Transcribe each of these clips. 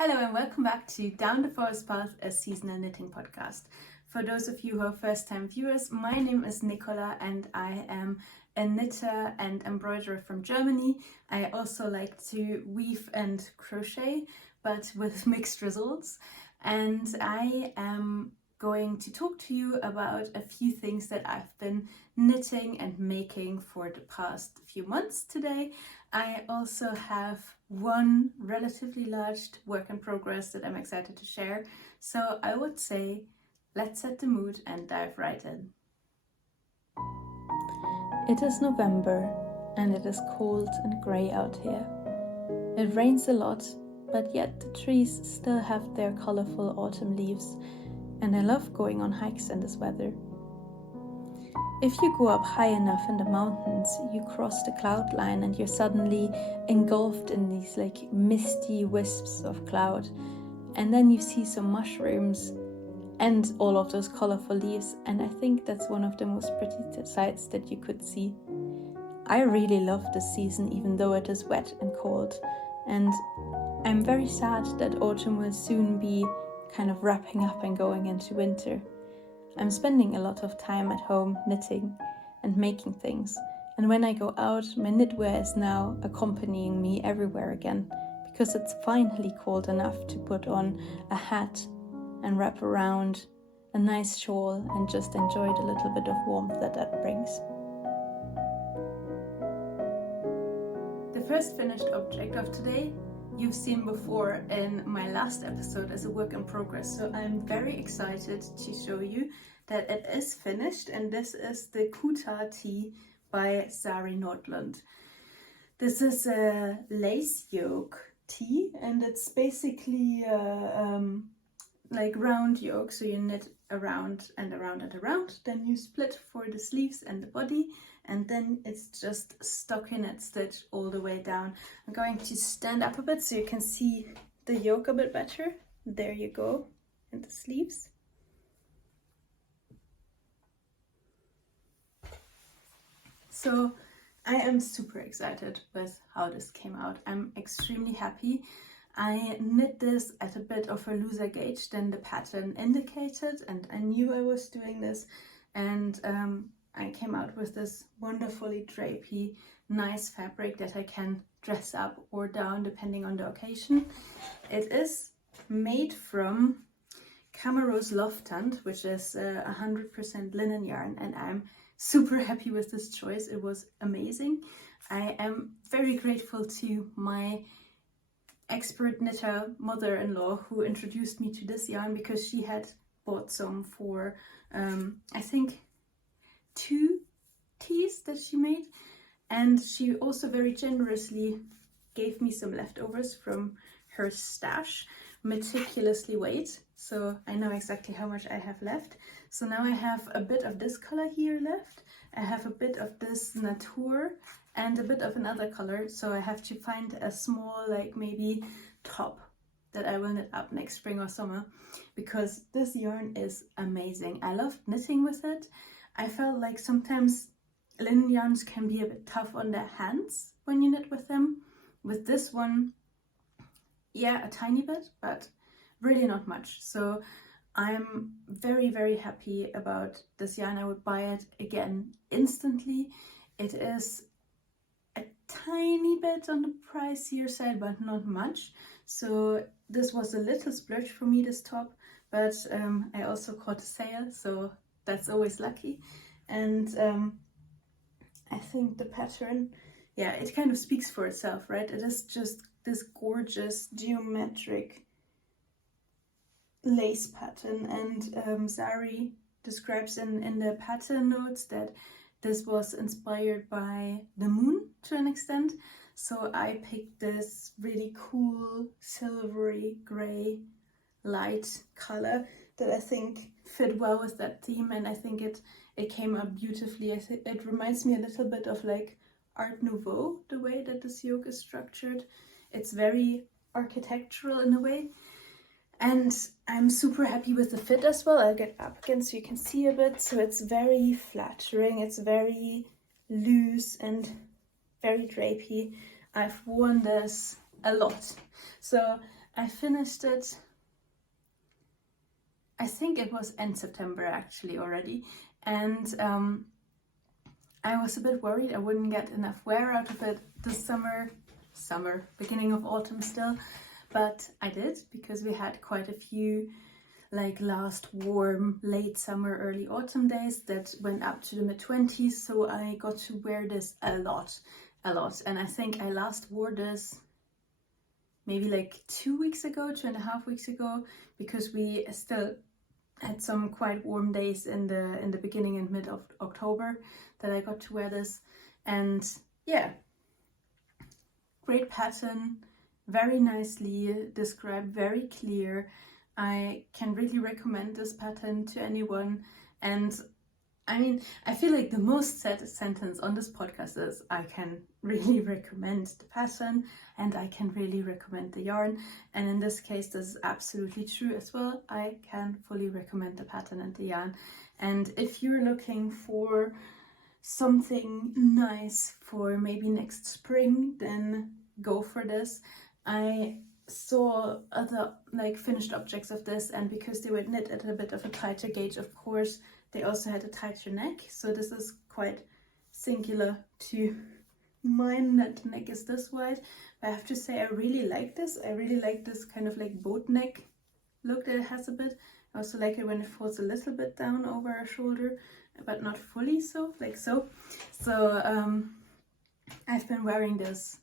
Hello and welcome back to Down the Forest Path, a seasonal knitting podcast. For those of you who are first-time viewers, my name is Nicola and I am a knitter and embroiderer from Germany. I also like to weave and crochet, but with mixed results. And I am going to talk to you about a few things that I've been knitting and making for the past few months today. I also have one relatively large work in progress that I'm excited to share. So I would say, let's set the mood and dive right in. It is November and it is cold and grey out here. It rains a lot, but yet the trees still have their colorful autumn leaves, and I love going on hikes in this weather. If you go up high enough in the mountains, you cross the cloud line and you're suddenly engulfed in these like misty wisps of cloud. And then you see some mushrooms and all of those colorful leaves, and I think that's one of the most pretty sights that you could see. I really love this season, even though it is wet and cold, and I'm very sad that autumn will soon be kind of wrapping up and going into winter. I'm spending a lot of time at home knitting and making things, and when I go out, my knitwear is now accompanying me everywhere again, because it's finally cold enough to put on a hat and wrap around a nice shawl and just enjoy the little bit of warmth that brings. The first finished object of today you've seen before in my last episode as a work in progress, so I'm very excited to show you that it is finished, and this is the Kuutar tee by Sari Nordlund. This is a lace yoke tee, and it's basically like round yoke, so you knit around and around and around, then you split for the sleeves and the body, and then it's just stockinette stitch all the way down. I'm going to stand up a bit so you can see the yoke a bit better. There you go, and the sleeves. So I am super excited with how this came out. I'm extremely happy. I knit this at a bit of a looser gauge than the pattern indicated, and I knew I was doing this, and I came out with this wonderfully drapey, nice fabric that I can dress up or down depending on the occasion. It is made from Camaro's Loftant, which is 100% linen yarn, and I'm super happy with this choice. It was amazing. I am very grateful to my expert knitter mother-in-law who introduced me to this yarn, because she had bought some for I think 2 teas that she made, and she also very generously gave me some leftovers from her stash, meticulously weighed, so I know exactly how much I have left. So now I have a bit of this color here left, I have a bit of this Natur and a bit of another color, so I have to find a small, like maybe top that I will knit up next spring or summer, because this yarn is amazing. I loved knitting with it. I felt like sometimes linen yarns can be a bit tough on the hands when you knit with them. With this one, yeah, a tiny bit, but really not much. So I'm very, very happy about this yarn. I would buy it again instantly. It is a tiny bit on the pricier side, but not much. So this was a little splurge for me, this top, but I also caught a sale, so that's always lucky. And I think the pattern, yeah, it kind of speaks for itself, right? It is just this gorgeous geometric lace pattern, and Sari describes in the pattern notes that this was inspired by the moon to an extent. So I picked this really cool silvery gray light color that I think fit well with that theme, and I think it came out beautifully. It reminds me a little bit of like Art Nouveau, the way that this yoke is structured. It's very architectural in a way, and I'm super happy with the fit as well. I'll get up again so you can see a bit. So it's very flattering, it's very loose and very drapey. I've worn this a lot, so I finished it, I think it was end September actually already, and I was a bit worried I wouldn't get enough wear out of it this summer, beginning of autumn still, but I did, because we had quite a few like last warm late summer early autumn days that went up to the mid-20s, so I got to wear this a lot, and I think I last wore this maybe like 2.5 weeks ago, because we still had some quite warm days in the beginning and mid of October that I got to wear this. And yeah, great pattern, very nicely described, very clear. I can really recommend this pattern to anyone. And I mean, I feel like the most said sentence on this podcast is I can really recommend the pattern and I can really recommend the yarn. And in this case, this is absolutely true as well. I can fully recommend the pattern and the yarn. And if you're looking for something nice for maybe next spring, then go for this. I saw other like finished objects of this, and because they were knit at a bit of a tighter gauge, of course, they also had a tighter neck, so this is quite singular to mine, that neck is this wide. But I have to say I really like this. I really like this kind of like boat neck look that it has a bit. I also like it when it falls a little bit down over our shoulder, but not fully so, like so. So I've been wearing this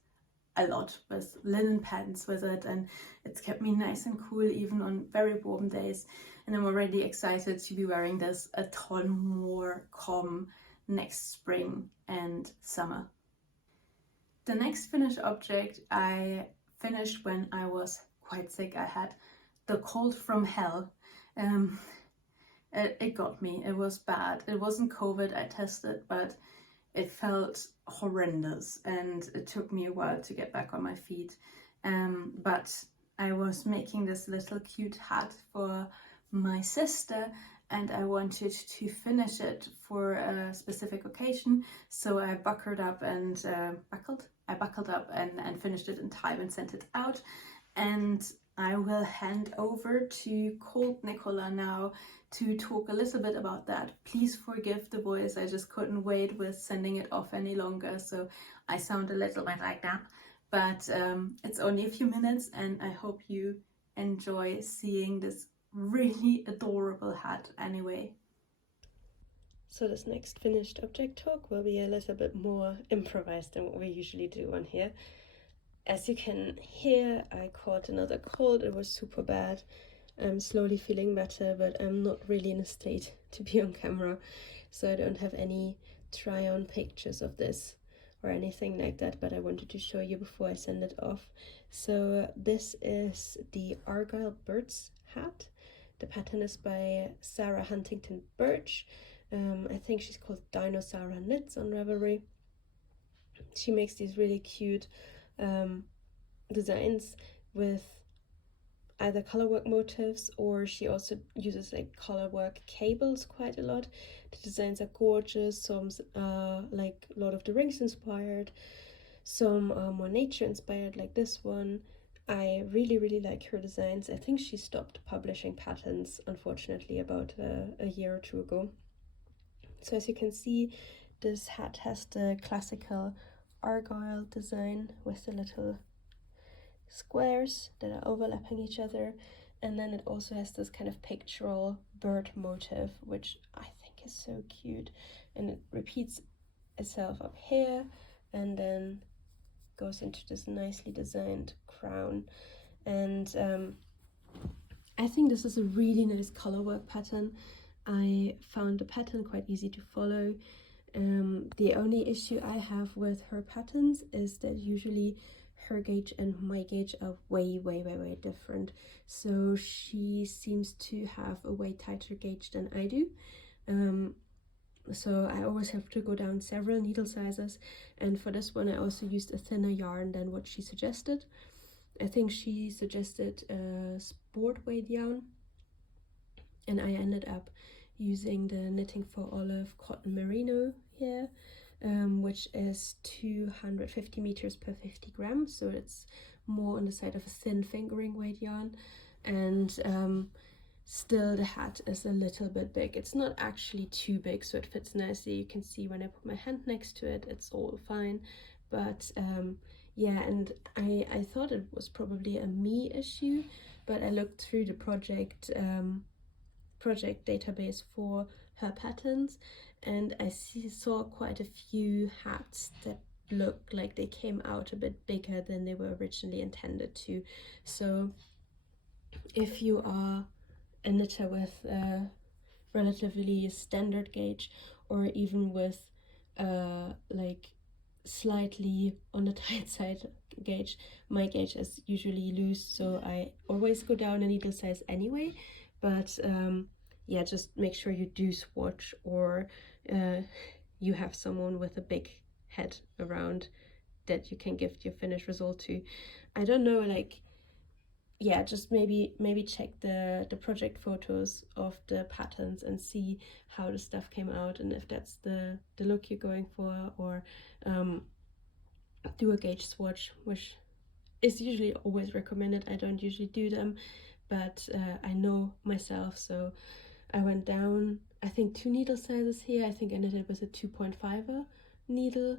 a lot with linen pants with it, and it's kept me nice and cool even on very warm days. And I'm already excited to be wearing this a ton more calm next spring and summer. The next finished object I finished when I was quite sick. I had the cold from hell. It got me. It was bad. It wasn't COVID, I tested, but it felt horrendous and it took me a while to get back on my feet. But I was making this little cute hat for my sister and I wanted to finish it for a specific occasion, so I buckled up and finished it in time and sent it out. And I will hand over to Cold Nicola now to talk a little bit about that. Please forgive the voice, I just couldn't wait with sending it off any longer, so I sound a little bit like that. But it's only a few minutes and I hope you enjoy seeing this really adorable hat anyway. So this next finished object talk will be a little bit more improvised than what we usually do on here. As you can hear, I caught another cold. It was super bad. I'm slowly feeling better, but I'm not really in a state to be on camera, so I don't have any try-on pictures of this or anything like that, but I wanted to show you before I send it off. So this is the Argyle Birds hat. The pattern is by Sarah Huntington Birch. I think she's called Dino Sarah Knits on Ravelry. She makes these really cute designs with either colorwork motifs, or she also uses like colorwork cables quite a lot. The designs are gorgeous. Some like Lord of the Rings inspired, some are more nature inspired like this one. I really like her designs. I think she stopped publishing patterns, unfortunately, about a year or two ago. So as you can see, this hat has the classical Argyle design with the little squares that are overlapping each other, and then it also has this kind of pictorial bird motif, which I think is so cute, and it repeats itself up here and then goes into this nicely designed crown. And I think this is a really nice colorwork pattern. I found the pattern quite easy to follow. The only issue I have with her patterns is that usually her gauge and my gauge are way different. So she seems to have a way tighter gauge than I do. So I always have to go down several needle sizes, and for this one I also used a thinner yarn than what she suggested. I think she suggested a sport weight yarn, and I ended up using the Knitting for Olive cotton merino here, which is 250 meters per 50 grams, so it's more on the side of a thin fingering weight yarn, and still the hat is a little bit big. It's not actually too big, so it fits nicely. You can see when I put my hand next to it, it's all fine. But yeah, and I thought it was probably a me issue, but I looked through the project database for her patterns, and I saw quite a few hats that look like they came out a bit bigger than they were originally intended to. So if you are a knitter with a relatively standard gauge, or even with like slightly on the tight side gauge, my gauge is usually loose, so I always go down a needle size anyway. But yeah, just make sure you do swatch, or you have someone with a big head around that you can give your finished result to. I don't know, like, yeah, just maybe check the project photos of the patterns and see how the stuff came out, and if that's the look you're going for, or do a gauge swatch, which is usually always recommended. I don't usually do them, but I know myself, so I went down, I think, 2 needle sizes here. I think I knitted with a 2.5er needle,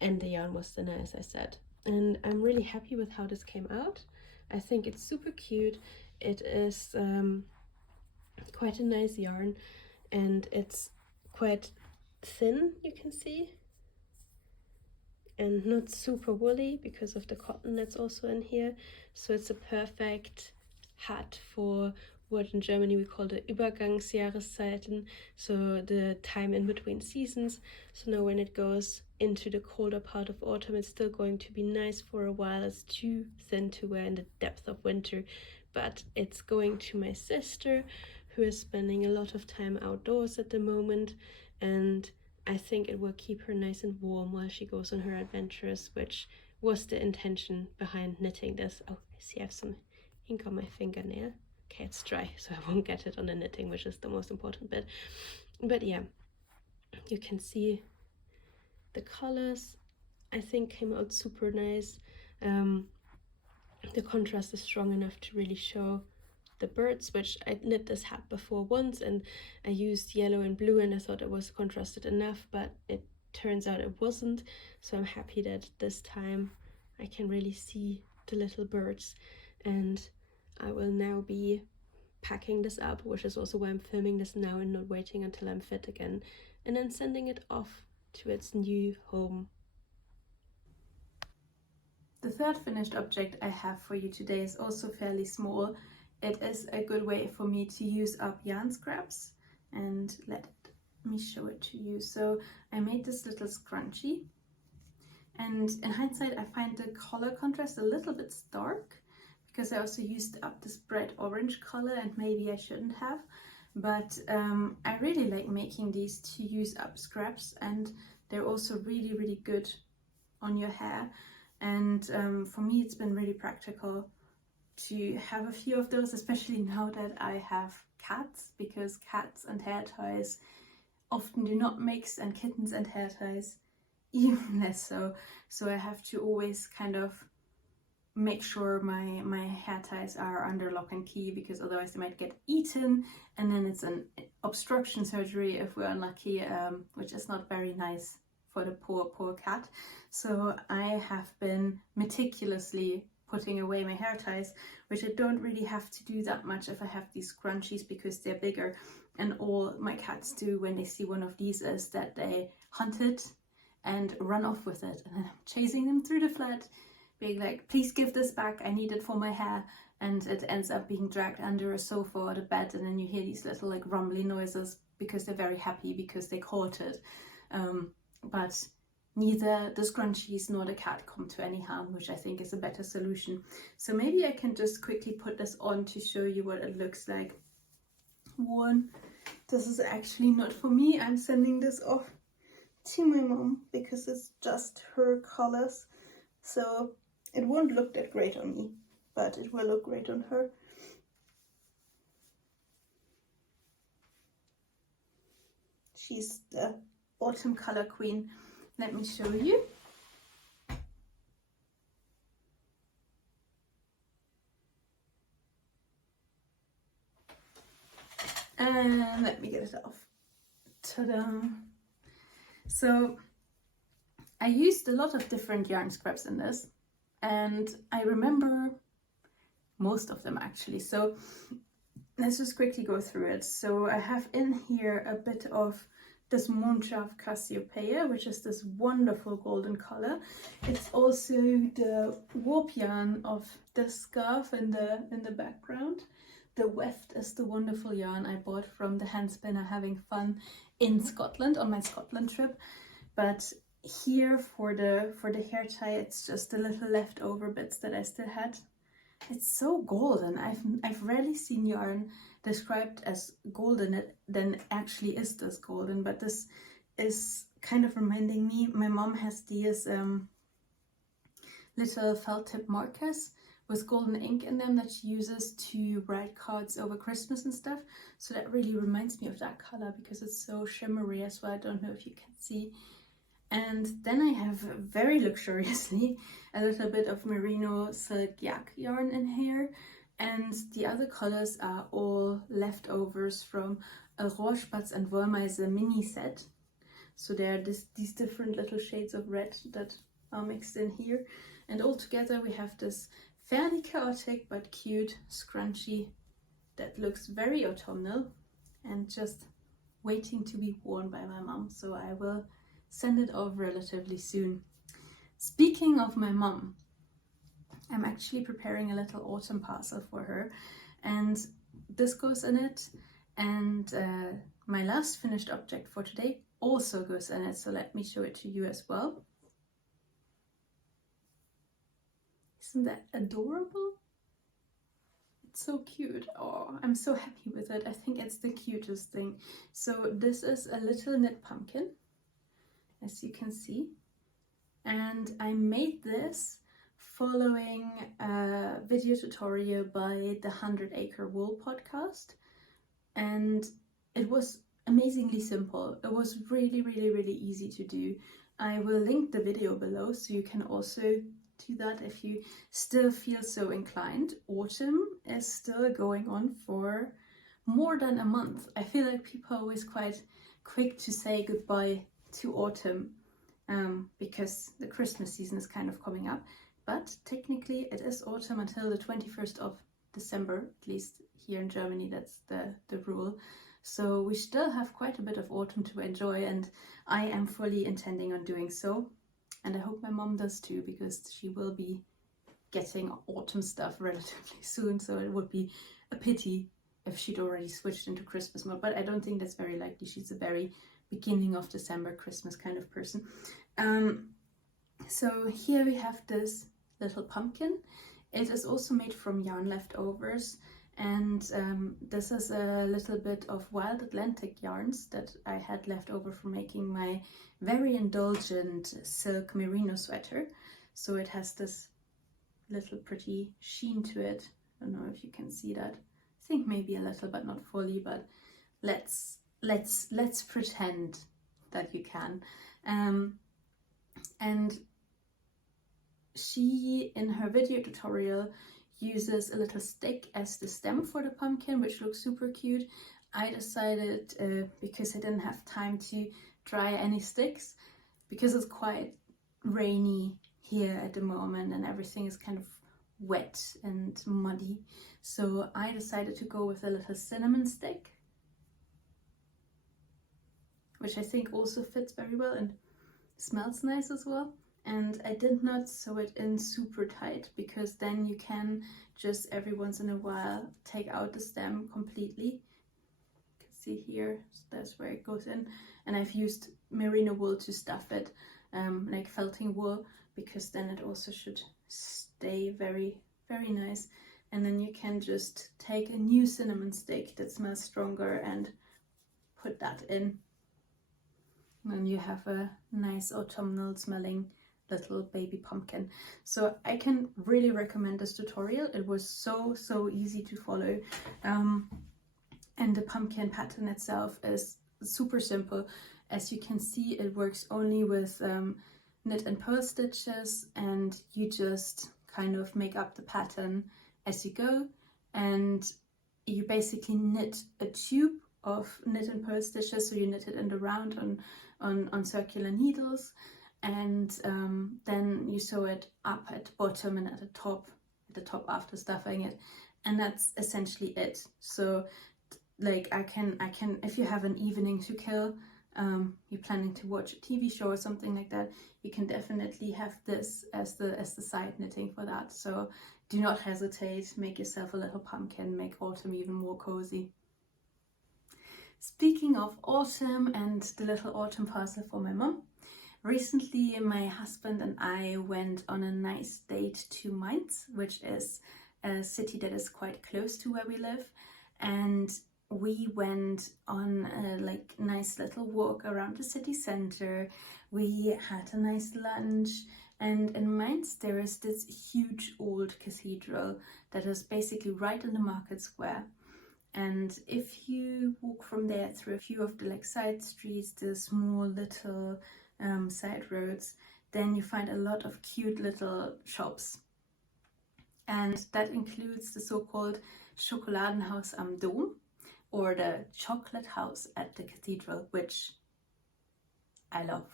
and the yarn was thinner, as I said. And I'm really happy with how this came out. I think it's super cute. It is quite a nice yarn, and it's quite thin, you can see, and not super woolly because of the cotton that's also in here. So it's a perfect hat for what in Germany we call the Übergangsjahreszeiten, so the time in between seasons. So now when it goes into the colder part of autumn, it's still going to be nice for a while. It's too thin to wear in the depth of winter, but it's going to my sister, who is spending a lot of time outdoors at the moment, and I think it will keep her nice and warm while she goes on her adventures, which was the intention behind knitting this. Oh, I see I have some ink on my fingernail. Okay, it's dry, so I won't get it on the knitting, which is the most important bit. But yeah, you can see the colors, I think, came out super nice. The contrast is strong enough to really show the birds, which I knit this hat before once, and I used yellow and blue, and I thought it was contrasted enough, but it turns out it wasn't. So I'm happy that this time I can really see the little birds, and I will now be packing this up, which is also why I'm filming this now and not waiting until I'm fit again, and then sending it off to its new home. The third finished object I have for you today is also fairly small. It is a good way for me to use up yarn scraps, and let me show it to you. So I made this little scrunchie, and in hindsight I find the color contrast a little bit stark, because I also used up this bright orange color, and maybe I shouldn't have, but I really like making these to use up scraps, and they're also really good on your hair. And for me it's been really practical to have a few of those, especially now that I have cats, because cats and hair ties often do not mix, and kittens and hair ties even less so. So I have to always kind of make sure my hair ties are under lock and key, because otherwise they might get eaten, and then it's an obstruction surgery if we're unlucky, which is not very nice for the poor cat. So I have been meticulously putting away my hair ties, which I don't really have to do that much if I have these scrunchies, because they're bigger, and all my cats do when they see one of these is that they hunt it and run off with it, and then I'm chasing them through the flat being like, please give this back, I need it for my hair, and it ends up being dragged under a sofa or the bed, and then you hear these little like rumbly noises because they're very happy because they caught it. But neither the scrunchies nor the cat come to any harm, which I think is a better solution. So maybe I can just quickly put this on to show you what it looks like worn. This is actually not for me, I'm sending this off to my mom because it's just her colors, so it won't look that great on me, but it will look great on her. She's the autumn color queen. Let me show you. And let me get it off. Ta-da! So I used a lot of different yarn scraps in this, and I remember most of them actually. So let's just quickly go through it. So I have in here a bit of this Mondschaf Cassiopeia, which is this wonderful golden color. It's also the warp yarn of this scarf in the background. The weft is the wonderful yarn I bought from the hand spinner having fun in Scotland on my Scotland trip. But here for the hair tie, it's just the little leftover bits that I still had. It's so golden. I've rarely seen yarn described as golden than actually is this golden, but this is kind of reminding me, my mom has these little felt tip markers with golden ink in them that she uses to write cards over Christmas and stuff. So that really reminds me of that color because it's so shimmery as well. I don't know if you can see. And then I have very luxuriously a little bit of merino silk yak yarn in here, and the other colors are all leftovers from a Rohrspatz and Wollmeise mini set. So there are these different little shades of red that are mixed in here, and all together we have this fairly chaotic but cute scrunchie that looks very autumnal and just waiting to be worn by my mom. So I will send it off relatively soon. Speaking of my mom, I'm actually preparing a little autumn parcel for her, and this goes in it, and my last finished object for today also goes in it, so let me show it to you as well. Isn't that adorable? It's so cute. Oh, I'm so happy with it. I think it's the cutest thing. So this is a little knit pumpkin, as you can see, and I made this following a video tutorial by the 100 Acre Wool podcast, and it was amazingly simple. It was really easy to do. I will link the video below so you can also do that if you still feel so inclined. Autumn is still going on for more than a month. I feel like people are always quite quick to say goodbye to autumn because the Christmas season is kind of coming up, but technically it is autumn until the 21st of December, at least here in Germany, that's the rule. So we still have quite a bit of autumn to enjoy, and I am fully intending on doing so, and I hope my mom does too, because she will be getting autumn stuff relatively soon, so it would be a pity if she'd already switched into Christmas mode, but I don't think that's very likely. She's a very beginning of December Christmas kind of person. So here we have this little pumpkin. It is also made from yarn leftovers, and this is a little bit of wild Atlantic yarns that I had left over from making my very indulgent silk merino sweater. So it has this little pretty sheen to it. I don't know if you can see that. I think maybe a little, but not fully, but let's pretend that you can. And she, in her video tutorial, uses a little stick as the stem for the pumpkin, which looks super cute. I decided, because I didn't have time to dry any sticks, because it's quite rainy here at the moment and everything is kind of wet and muddy, so I decided to go with a little cinnamon stick, which I think also fits very well and smells nice as well. And I did not sew it in super tight, because then you can just every once in a while take out the stem completely. You can see here, so that's where it goes in. And I've used merino wool to stuff it, like felting wool, because then it also should stay very nice. And then you can just take a new cinnamon stick that smells stronger and put that in. And then you have a nice autumnal smelling little baby pumpkin. So I can really recommend this tutorial. It was so easy to follow, and the pumpkin pattern itself is super simple. As you can see, it works only with knit and purl stitches, and you just kind of make up the pattern as you go, and you basically knit a tube of knit and purl stitches, so you knit it in the round on circular needles, and then you sew it up at the bottom and at the top after stuffing it, and that's essentially it. So like I can if you have an evening to kill, you're planning to watch a TV show or something like that, you can definitely have this as the side knitting for that. So do not hesitate, make yourself a little pumpkin, make autumn even more cozy. Speaking of autumn and the little autumn parcel for my mom, recently my husband and I went on a nice date to Mainz, which is a city that is quite close to where we live, and we went on a like nice little walk around the city center. We had a nice lunch, and in Mainz there is this huge old cathedral that is basically right in the market square. And if you walk from there through a few of the like side streets, the small little side roads, then you find a lot of cute little shops. And that includes the so-called Schokoladenhaus am Dom, or the chocolate house at the cathedral, which I love.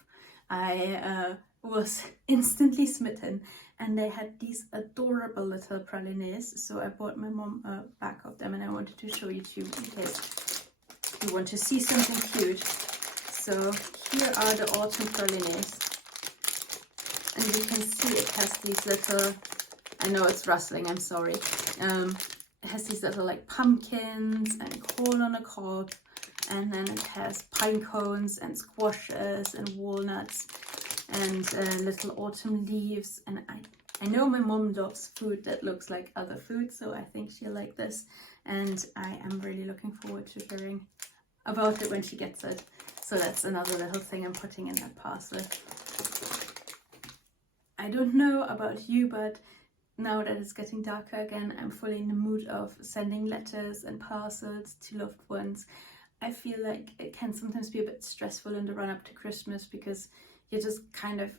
I was instantly smitten, and they had these adorable little pralines, so I bought my mom a bag of them, and I wanted to show you too in case you want to see something cute. So here are the autumn pralines, and you can see it has these little, I know it's rustling, I'm sorry, it has these little like pumpkins and corn on a cob, and then it has pine cones and squashes and walnuts and little autumn leaves. And I know my mom loves food that looks like other food, so I think she'll like this, and I am really looking forward to hearing about it when she gets it. So that's another little thing I'm putting in that parcel. I don't know about you, but now that it's getting darker again, I'm fully in the mood of sending letters and parcels to loved ones. I feel like it can sometimes be a bit stressful in the run up to Christmas, because you're just kind of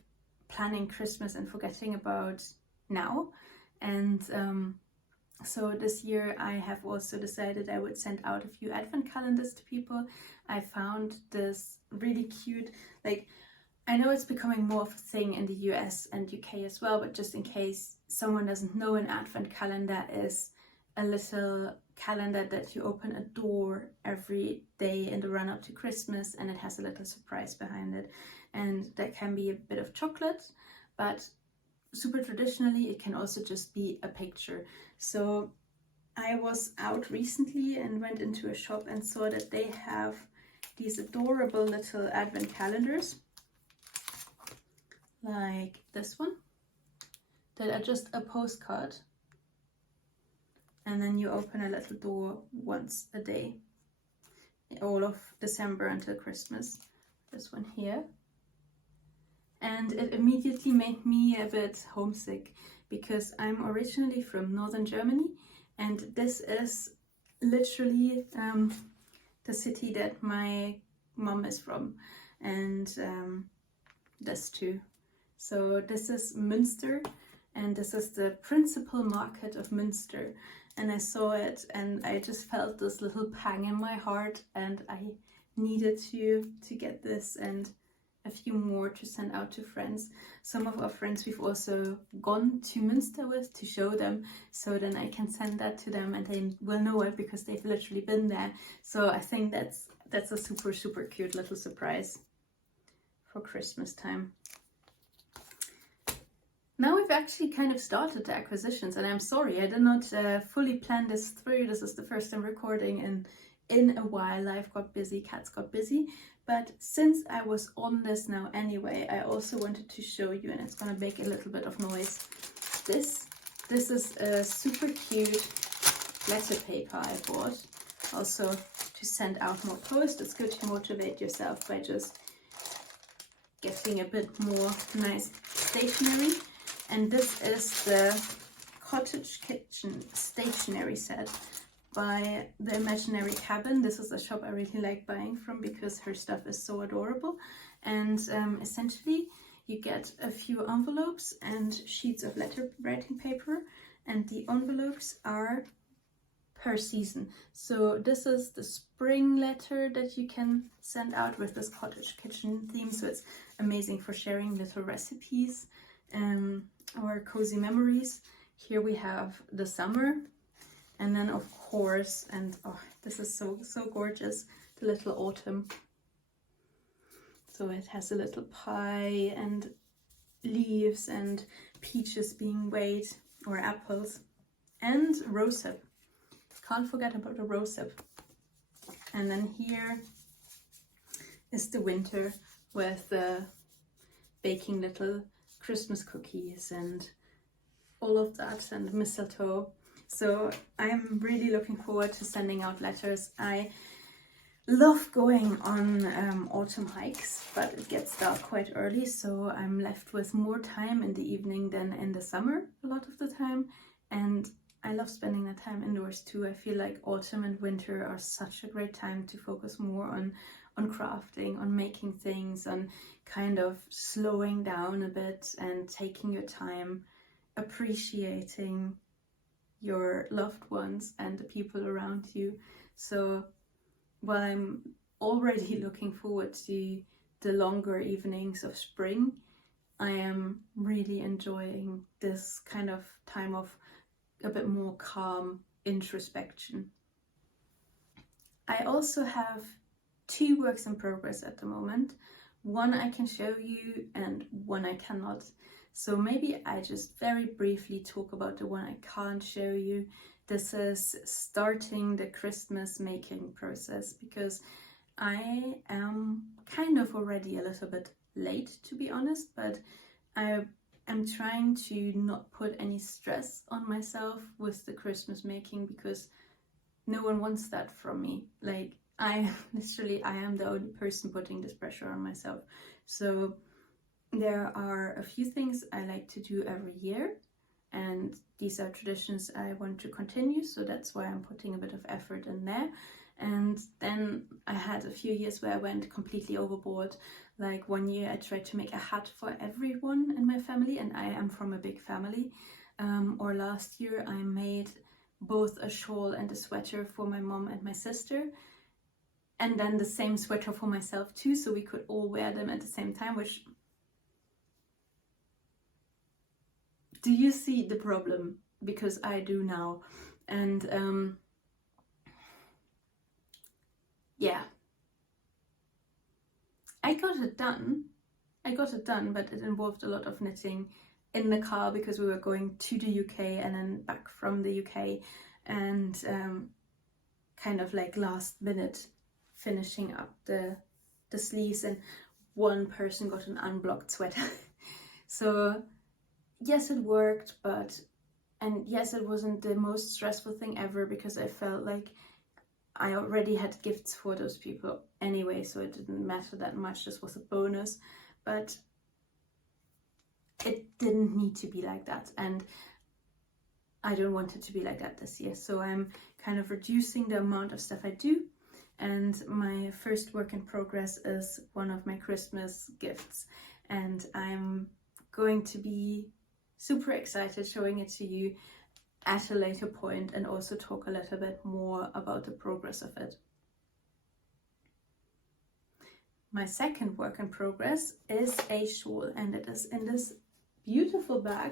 planning Christmas and forgetting about now. And so this year I have also decided I would send out a few advent calendars to people. I found this really cute, like, I know it's becoming more of a thing in the US and UK as well, but just in case someone doesn't know, an advent calendar is a little calendar that you open a door every day in the run up to Christmas, and it has a little surprise behind it. And that can be a bit of chocolate, but super traditionally it can also just be a picture. So I was out recently and went into a shop and saw that they have these adorable little advent calendars, like this one, that are just a postcard, and then you open a little door once a day, all of December until Christmas. This one here. And it immediately made me a bit homesick, because I'm originally from northern Germany, and this is literally the city that my mom is from, and this too. So this is Münster, and this is the principal market of Münster. And I saw it and I just felt this little pang in my heart, and I needed to get this and a few more to send out to friends. Some of our friends we've also gone to Münster with to show them, so then I can send that to them and they will know it because they've literally been there. So I think that's a super cute little surprise for Christmas time. Now we've actually kind of started the acquisitions, and I'm sorry, I did not fully plan this through. This is the first time recording, and in a while life got busy, cats got busy. But since I was on this now anyway, I also wanted to show you, and it's gonna make a little bit of noise. This is a super cute letter paper I bought, also to send out more post. It's good to motivate yourself by just getting a bit more nice stationery. And this is the Cottage Kitchen stationery set by the Imaginary Cabin. This is a shop I really like buying from because her stuff is so adorable. And essentially you get a few envelopes and sheets of letter writing paper, and the envelopes are per season. So this is the spring letter that you can send out with this cottage kitchen theme. So it's amazing for sharing little recipes or cozy memories. Here we have the summer, and then of course, and oh, this is so gorgeous, the little autumn. So it has a little pie and leaves and peaches being weighed, or apples, and rosehip. Can't forget about the rosehip. And then here is the winter with baking little Christmas cookies and all of that, and mistletoe. So I'm really looking forward to sending out letters. I love going on autumn hikes, but it gets dark quite early, so I'm left with more time in the evening than in the summer a lot of the time, and I love spending that time indoors too. I feel like autumn and winter are such a great time to focus more on crafting, on making things, on kind of slowing down a bit and taking your time, appreciating your loved ones and the people around you. So while I'm already looking forward to the longer evenings of spring, I am really enjoying this kind of time of a bit more calm introspection. I also have 2 works in progress at the moment. One I can show you and one I cannot. So maybe I just very briefly talk about the one I can't show you. This is starting the Christmas making process, because I am kind of already a little bit late, to be honest, but I am trying to not put any stress on myself with the Christmas making, because no one wants that from me. Like, I am the only person putting this pressure on myself. So there are a few things I like to do every year, and these are traditions I want to continue, so that's why I'm putting a bit of effort in there. And then I had a few years where I went completely overboard. Like one year I tried to make a hat for everyone in my family, and I am from a big family. Or last year I made both a shawl and a sweater for my mom and my sister, and then the same sweater for myself too, so we could all wear them at the same time. Which, do you see the problem? Because I do now. And yeah, I got it done, but it involved a lot of knitting in the car, because we were going to the UK and then back from the UK, and kind of like last minute finishing up the sleeves, and one person got an unblocked sweater. So yes, it worked, and yes, it wasn't the most stressful thing ever, because I felt like I already had gifts for those people anyway, so it didn't matter that much. This was a bonus, but it didn't need to be like that, and I don't want it to be like that this year. So I'm kind of reducing the amount of stuff I do, and my first work in progress is one of my Christmas gifts, and I'm going to be super excited showing it to you at a later point, and also talk a little bit more about the progress of it. My second work in progress is a shawl, and it is in this beautiful bag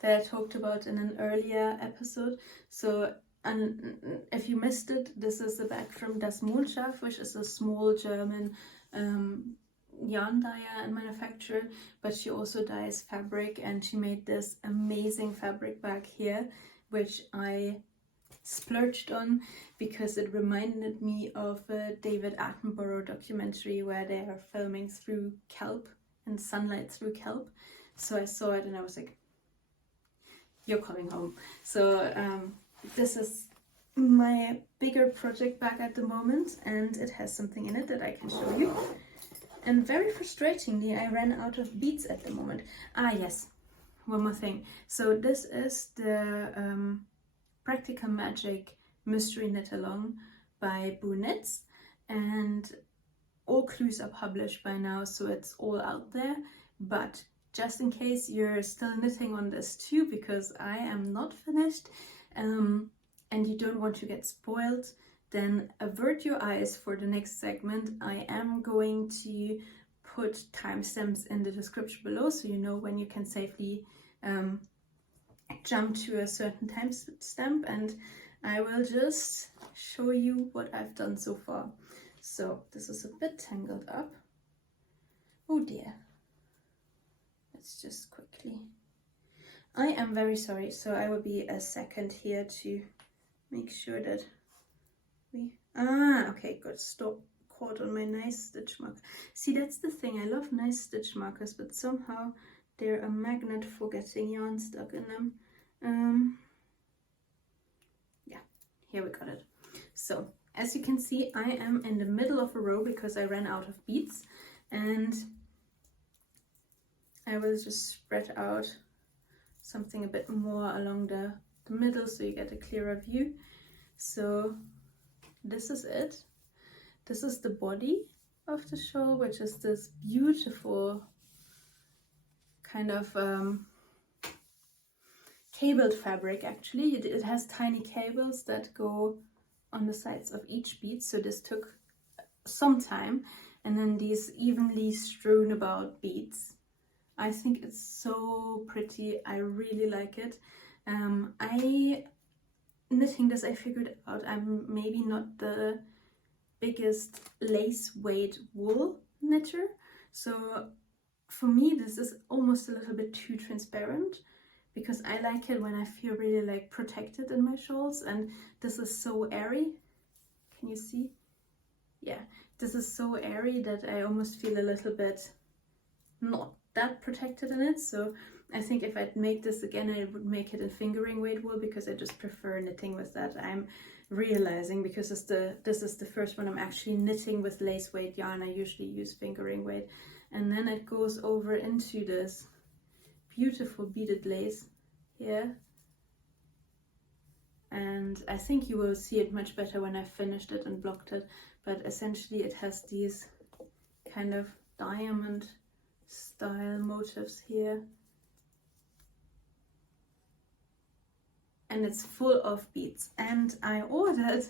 that I talked about in an earlier episode. So, and if you missed it, this is the bag from Das Mondschaf, which is a small German yarn dyer and manufacturer, but she also dyes fabric, and she made this amazing fabric bag here, which I splurged on because it reminded me of a David Attenborough documentary where they are filming through kelp and sunlight through kelp. So I saw it and I was like, you're coming home. So this is my bigger project bag at the moment, and it has something in it that I can show you. And very frustratingly, I ran out of beads at the moment. Ah yes, one more thing. So this is the Practical Magic Mystery Knit Along by Boo Knits, and all clues are published by now, so it's all out there. But just in case you're still knitting on this too, because I am not finished, and you don't want to get spoiled, then avert your eyes for the next segment. I am going to put timestamps in the description below so you know when you can safely jump to a certain timestamp, and I will just show you what I've done so far. So this is a bit tangled up. Oh dear. Let's just quickly. I am very sorry, so I will be a second here to make sure that we... okay, good. Stop. Caught on my nice stitch marker. See, that's the thing. I love nice stitch markers, but somehow they're a magnet for getting yarn stuck in them. Yeah, here we got it. So, as you can see, I am in the middle of a row because I ran out of beads, and I will just spread out something a bit more along the middle so you get a clearer view. So this is it. This is the body of the shawl, which is this beautiful kind of cabled fabric. Actually, it has tiny cables that go on the sides of each bead, so this took some time. And then these evenly strewn about beads. I think it's so pretty. I really like it. Knitting this, I figured out I'm maybe not the biggest lace weight wool knitter, so for me this is almost a little bit too transparent, because I like it when I feel really like protected in my shawls, and this is so airy. Can you see? Yeah, this is so airy that I almost feel a little bit not that protected in it. So I think if I'd make this again, I would make it in fingering weight wool, because I just prefer knitting with that. I'm realizing, because this is the first one I'm actually knitting with lace weight yarn. I usually use fingering weight, and then it goes over into this beautiful beaded lace here, and I think you will see it much better when I've finished it and blocked it. But essentially it has these kind of diamond style motifs here, and it's full of beads. And I ordered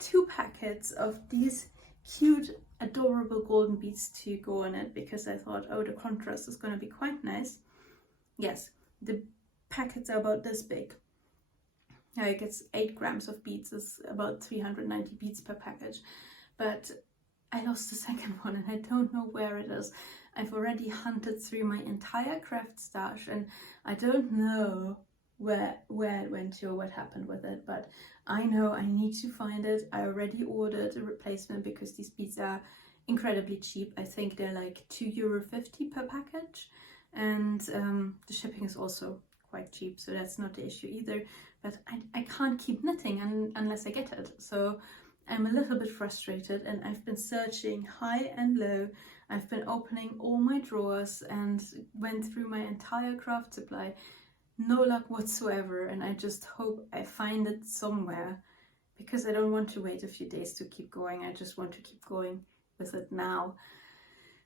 2 packets of these cute adorable golden beads to go on it, because I thought, oh, the contrast is going to be quite nice. Yes, the packets are about this big. Like, it's 8 grams of beads, is about 390 beads per package. But I lost the second one and I don't know where it is. I've already hunted through my entire craft stash and I don't know where it went to or what happened with it, but I know I need to find it. I already ordered a replacement because these beads are incredibly cheap. I think they're like €2.50 per package, and the shipping is also quite cheap, so that's not the issue either. But I can't keep knitting unless I get it, so I'm a little bit frustrated, and I've been searching high and low. I've been opening all my drawers and went through my entire craft supply. No luck whatsoever, and I just hope I find it somewhere, because I don't want to wait a few days to keep going. I just want to keep going with it now.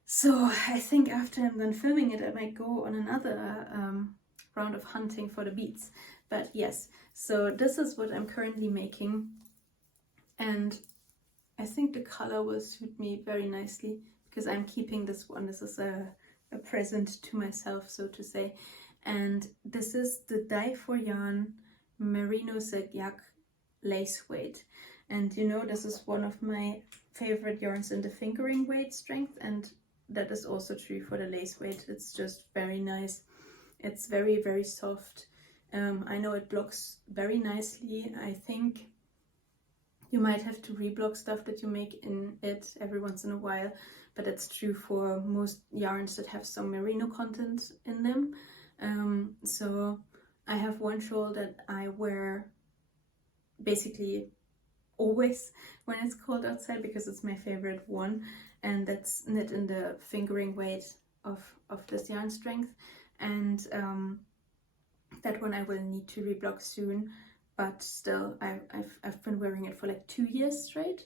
So I think after I'm done filming it, I might go on another round of hunting for the beads. But yes, so this is what I'm currently making, and I think the color will suit me very nicely, because I'm keeping this one. This is a present to myself, so to say. And this is the Dye for Yarn Merino Zigzag lace weight. And you know, this is one of my favorite yarns in the fingering weight strength, and that is also true for the lace weight. It's just very nice. It's very, very soft. I know it blocks very nicely. I think you might have to reblock stuff that you make in it every once in a while, but that's true for most yarns that have some merino content in them. So I have one shawl that I wear basically always when it's cold outside, because it's my favorite one, and that's knit in the fingering weight of this yarn strength. And that one I will need to reblock soon, but still I've been wearing it for like 2 years straight,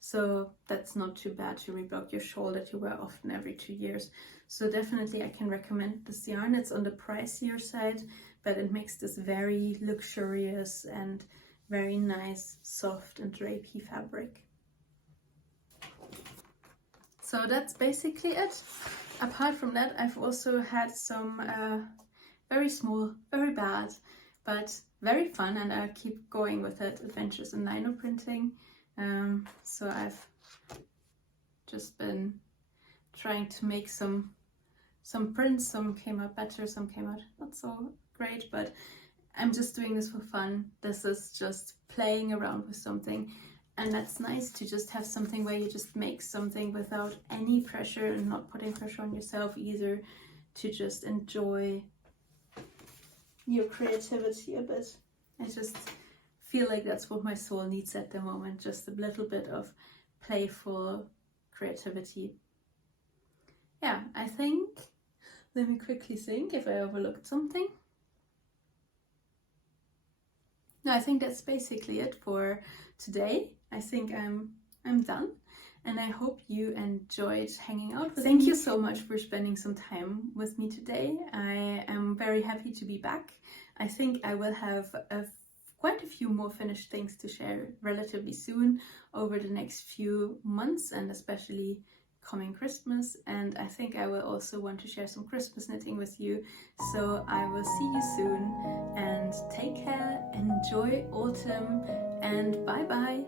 so that's not too bad to reblock your shawl that you wear often every 2 years. So definitely I can recommend this yarn. It's on the pricier side, but it makes this very luxurious and very nice, soft and drapey fabric. So that's basically it. Apart from that, I've also had some very small, very bad, but very fun, and I'll keep going with it, adventures in lino printing. So I've just been trying to make some prints. Some came out better, some came out not so great, but I'm just doing this for fun. This is just playing around with something, and that's nice to just have something where you just make something without any pressure and not putting pressure on yourself either, to just enjoy your creativity a bit. I just feel like that's what my soul needs at the moment, just a little bit of playful creativity. Yeah, I think, let me quickly think if I overlooked something. No, I think that's basically it for today. I think I'm done, and I hope you enjoyed hanging out with me. Thank you so much for spending some time with me today. I am very happy to be back. I think I will have quite a few more finished things to share relatively soon over the next few months, and especially coming Christmas. And I think I will also want to share some Christmas knitting with you. So I will see you soon, and take care, enjoy autumn, and bye bye.